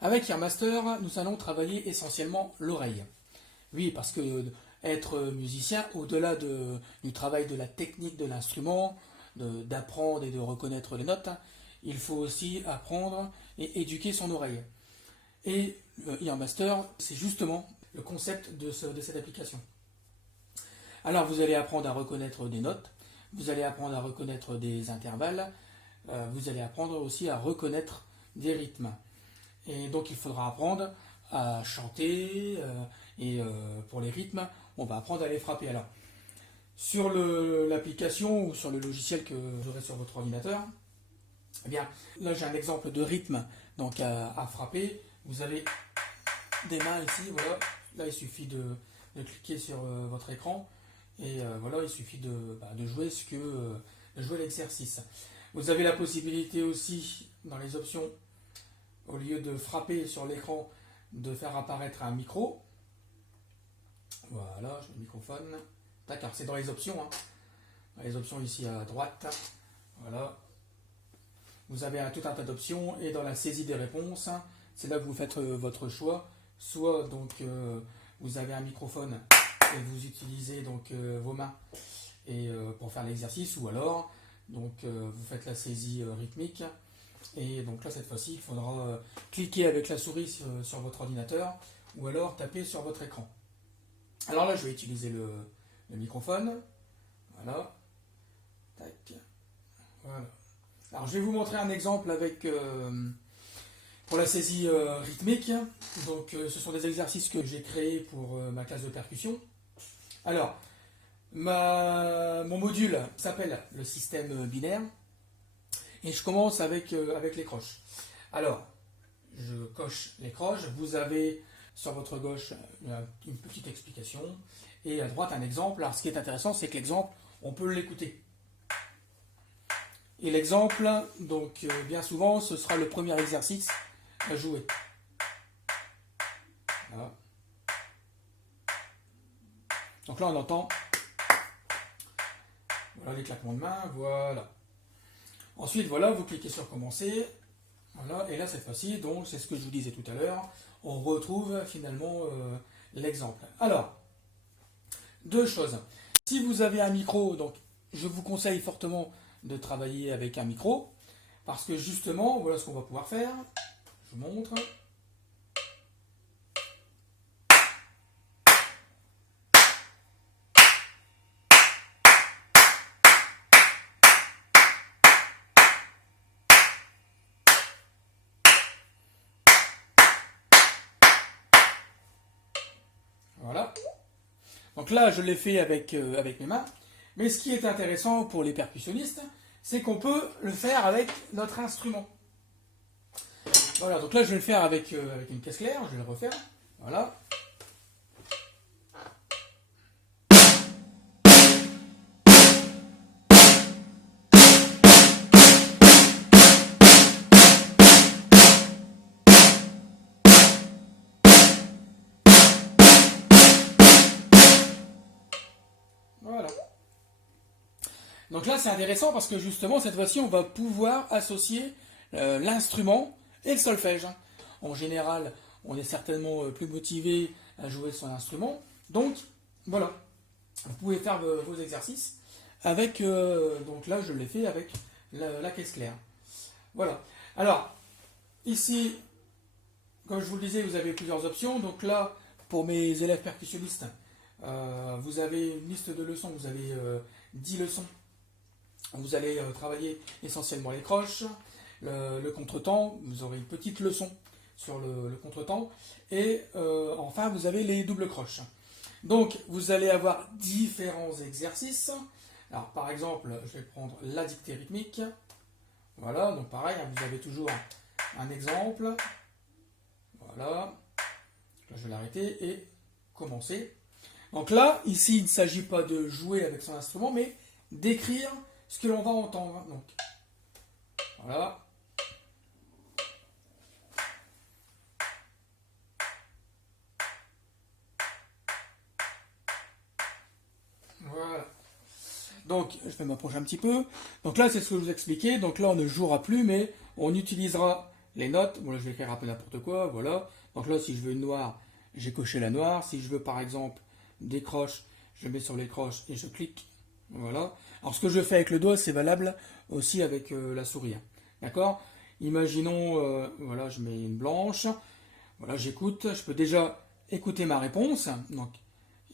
Avec Airmaster, nous allons travailler essentiellement l'oreille. Oui, parce que être musicien, au-delà du travail de la technique de l'instrument, d'apprendre et de reconnaître les notes, il faut aussi apprendre et éduquer son oreille. Et Earmaster, c'est justement le concept de cette application. Alors vous allez apprendre à reconnaître des notes, vous allez apprendre à reconnaître des intervalles, vous allez apprendre aussi à reconnaître des rythmes. Et donc il faudra apprendre à chanter, et pour les rythmes, on va apprendre à les frapper. Alors, sur l'application ou sur le logiciel que vous aurez sur votre ordinateur, eh bien, là j'ai un exemple de rythme donc à frapper. Vous avez des mains ici, voilà. Là il suffit de cliquer sur votre écran et voilà, il suffit de jouer de jouer l'exercice. Vous avez la possibilité aussi dans les options, au lieu de frapper sur l'écran, de faire apparaître un micro. Voilà, je mets le microphone. D'accord, c'est dans les options. Hein. Dans les options ici à droite. Voilà. Vous avez tout un tas d'options et dans la saisie des réponses, c'est là que vous faites votre choix. Soit donc vous avez un microphone et vous utilisez donc vos mains et pour faire l'exercice, ou alors donc vous faites la saisie rythmique. Et donc là cette fois-ci il faudra cliquer avec la souris sur votre ordinateur ou alors taper sur votre écran. Alors là je vais utiliser le microphone. Voilà. Tac. Voilà. Alors je vais vous montrer un exemple avec pour la saisie rythmique. Donc ce sont des exercices que j'ai créés pour ma classe de percussion. Alors mon module s'appelle le système binaire et je commence avec les croches. Alors je coche les croches. Vous avez sur votre gauche une petite explication et à droite un exemple. Alors ce qui est intéressant, c'est que l'exemple, on peut l'écouter. Et l'exemple, donc bien souvent, ce sera le premier exercice à jouer. Voilà. Donc là, on entend voilà, les claquements de main, voilà. Ensuite, voilà, vous cliquez sur commencer. Voilà, et là, cette fois-ci, donc, c'est ce que je vous disais tout à l'heure, on retrouve finalement l'exemple. Alors, deux choses. Si vous avez un micro, donc, je vous conseille fortement de travailler avec un micro, parce que justement, voilà ce qu'on va pouvoir faire. Je vous montre. Voilà. Donc là, je l'ai fait avec mes mains. Mais ce qui est intéressant pour les percussionnistes, c'est qu'on peut le faire avec notre instrument. Voilà, donc là je vais le faire avec une caisse claire, je vais le refaire. Voilà. Voilà. Donc là c'est intéressant parce que justement cette fois-ci on va pouvoir associer l'instrument et le solfège. En général on est certainement plus motivé à jouer son instrument. Donc voilà, vous pouvez faire vos exercices avec, donc là je l'ai fait avec la caisse claire. Voilà. Alors ici, comme je vous le disais, vous avez plusieurs options. Donc là pour mes élèves percussionnistes, vous avez une liste de leçons, vous avez 10 leçons. Vous allez travailler essentiellement les croches, le contretemps, vous aurez une petite leçon sur le contretemps, et enfin vous avez les doubles croches. Donc vous allez avoir différents exercices. Alors par exemple, je vais prendre la dictée rythmique. Voilà, donc pareil, vous avez toujours un exemple. Voilà, là je vais l'arrêter et commencer. Donc là, ici, il ne s'agit pas de jouer avec son instrument, mais d'écrire ce que l'on va entendre. Donc, voilà. Voilà. Donc, je vais m'approcher un petit peu. Donc là, c'est ce que je vous expliquais. Donc là, on ne jouera plus, mais on utilisera les notes. Bon, là, je vais écrire un peu n'importe quoi, voilà. Donc là, si je veux une noire, j'ai coché la noire. Si je veux, par exemple, des croches, je mets sur les croches et je clique. Voilà. Alors, ce que je fais avec le doigt, c'est valable aussi avec la souris. D'accord? Imaginons, voilà, je mets une blanche. Voilà, j'écoute. Je peux déjà écouter ma réponse. Donc,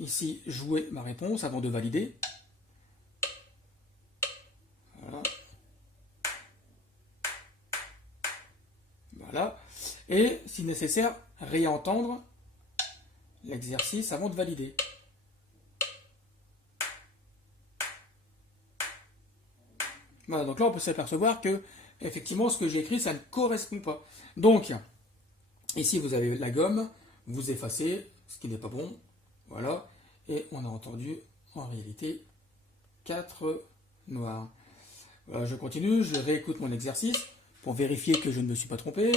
ici, jouer ma réponse avant de valider. Voilà. Voilà. Et, si nécessaire, réentendre l'exercice avant de valider. Voilà, donc là, on peut s'apercevoir que, effectivement, ce que j'ai écrit, ça ne correspond pas. Donc, ici, vous avez la gomme, vous effacez, ce qui n'est pas bon. Voilà. Et on a entendu, en réalité, 4 noirs. Voilà, je continue, je réécoute mon exercice pour vérifier que je ne me suis pas trompé.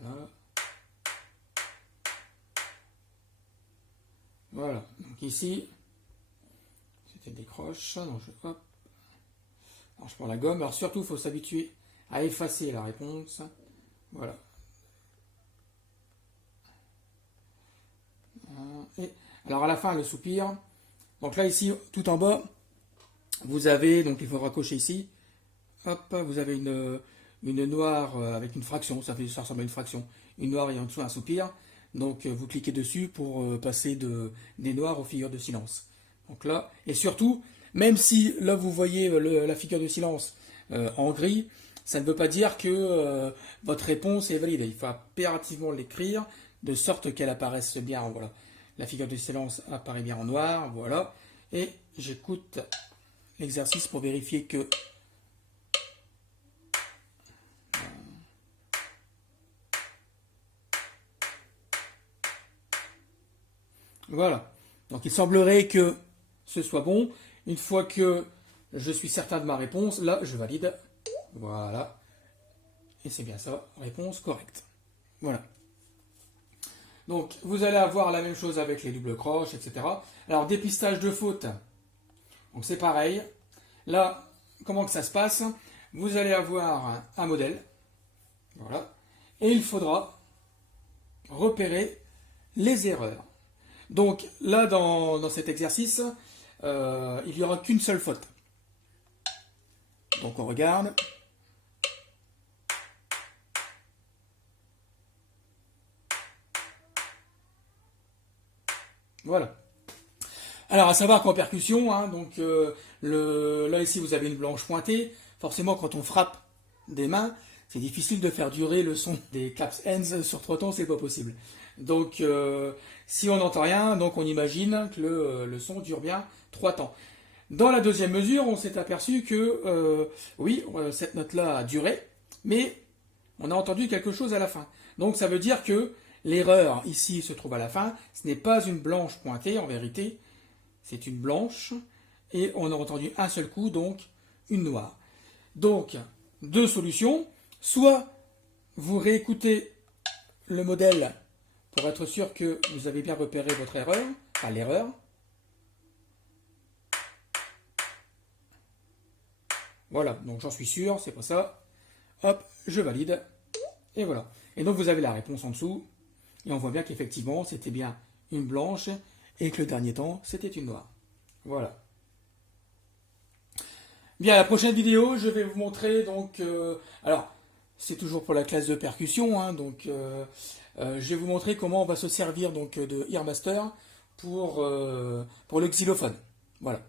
Voilà. Voilà. Donc ici, c'était des croches. Donc hop. Alors je prends la gomme. Alors surtout, il faut s'habituer à effacer la réponse. Voilà. Et alors à la fin, le soupir. Donc là, ici, tout en bas, vous avez, donc il faudra cocher ici. Hop, vous avez une noire avec une fraction. Ça ressemble à une fraction. Une noire et en dessous un soupir. Donc vous cliquez dessus pour passer des noirs aux figures de silence. Donc là, et surtout, même si là vous voyez la figure de silence en gris, ça ne veut pas dire que votre réponse est valide. Il faut impérativement l'écrire de sorte qu'elle apparaisse bien. Voilà. La figure de silence apparaît bien en noir. Voilà. Et j'écoute l'exercice pour vérifier que... Voilà. Donc il semblerait que ce soit bon. Une fois que je suis certain de ma réponse, là je valide. Voilà. Et c'est bien ça. Réponse correcte. Voilà. Donc vous allez avoir la même chose avec les doubles croches, etc. Alors dépistage de faute. Donc c'est pareil. Là, comment que ça se passe? Vous allez avoir un modèle. Voilà. Et il faudra repérer les erreurs. Donc là, dans cet exercice, il n'y aura qu'une seule faute. Donc on regarde. Voilà. Alors à savoir qu'en percussion, hein, donc là ici vous avez une blanche pointée. Forcément, quand on frappe des mains, c'est difficile de faire durer le son des claps hands sur 3 temps, c'est pas possible. Donc si on n'entend rien, donc on imagine que le son dure bien 3 temps. Dans la deuxième mesure, on s'est aperçu que oui, cette note-là a duré, mais on a entendu quelque chose à la fin. Donc ça veut dire que l'erreur ici se trouve à la fin. Ce n'est pas une blanche pointée en vérité, c'est une blanche, et on a entendu un seul coup, donc une noire. Donc, 2 solutions. Soit vous réécoutez le modèle pour être sûr que vous avez bien repéré votre erreur, enfin l'erreur. Voilà, donc j'en suis sûr, c'est pas ça. Hop, je valide. Et voilà. Et donc vous avez la réponse en dessous. Et on voit bien qu'effectivement, c'était bien une blanche et que le dernier temps, c'était une noire. Voilà. Bien, la prochaine vidéo, je vais vous montrer donc... alors, c'est toujours pour la classe de percussion, hein, donc je vais vous montrer comment on va se servir donc de Earmaster pour le xylophone. Voilà.